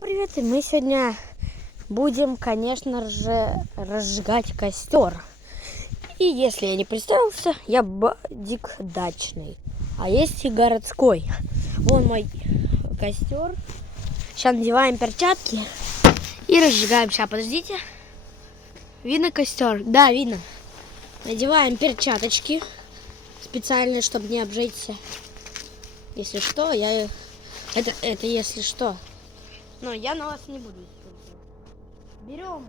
Привет, и мы сегодня будем, конечно же, разжигать костер. И если я не представился, я Бадик дачный, а есть и городской. Вон мой костер. Сейчас надеваем перчатки и разжигаем. Сейчас, подождите. Видно костер? Да, видно. Надеваем перчаточки специальные, чтобы не обжечься. Если что, это если что. Но я на вас не буду использовать. Берем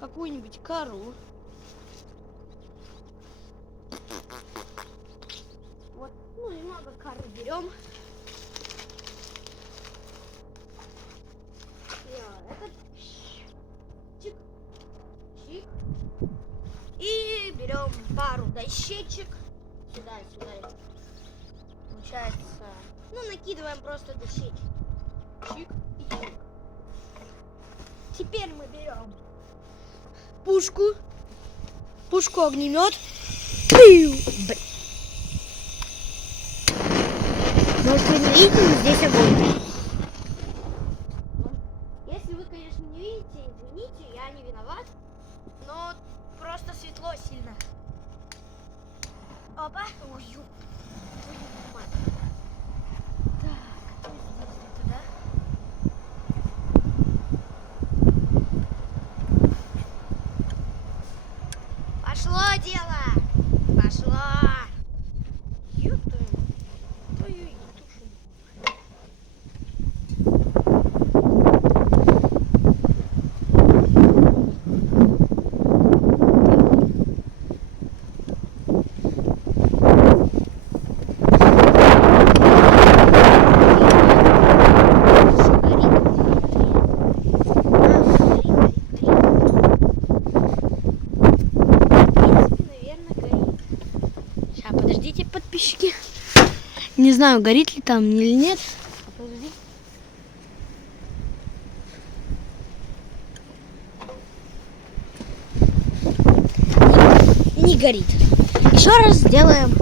какую-нибудь кору. Вот, немного коры берем. Этот чик, чик. И берем пару дощечек. Сюда. Получается, накидываем просто дощечки. Чик и чик. Теперь мы берем пушку-огнемет. Может, вы не видите, здесь огонь. Если вы, конечно, не видите, извините, я не виноват. Но просто светло сильно. Опа. Ой, твою мать. Так, здесь туда. Пошло дело! Пошло! Твою тушу. Подождите, подписчики. Не знаю, горит ли там или нет. Не горит. Еще раз сделаем.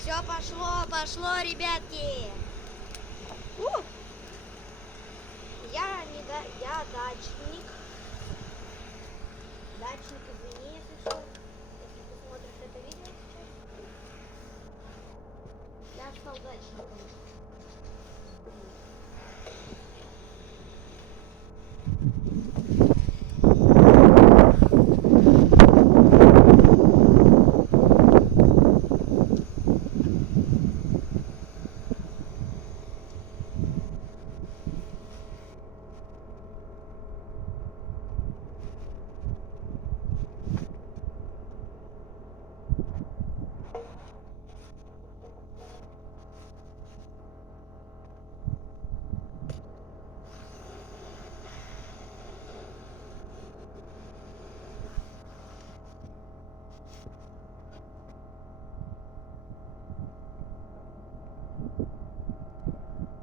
Все пошло, ребятки. Я дачник. Дачник, извини, если что. Если ты смотришь это видео сейчас. Я стал дачником.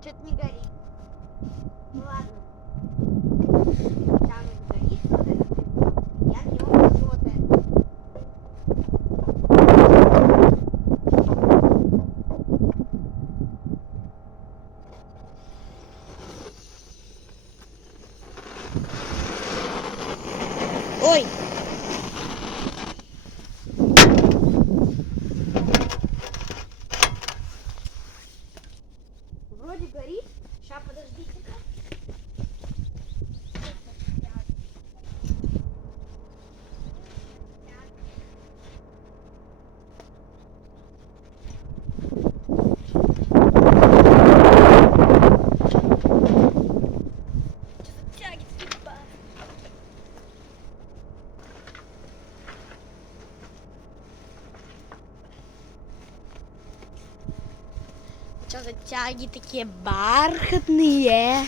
Что-то не горит. Ну ладно. Там не горит. Я в него работаю. Ой! Вроде горит. Сейчас, подождите-ка. Что за тяги такие бархатные?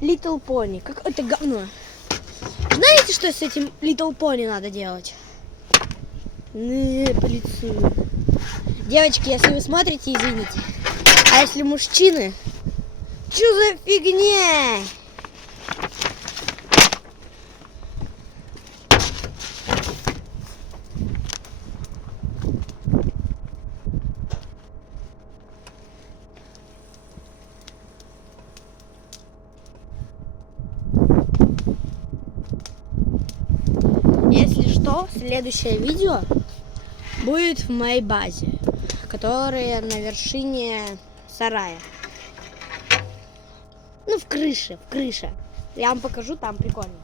Little Pony. Как это говно. Знаете, что с этим Little Pony надо делать? по лицу. Девочки, если вы смотрите, извините. А если мужчины, что за фигня? Если что, следующее видео будет в моей базе, которая на вершине сарая. Ну, в крыше. Я вам покажу, там прикольно.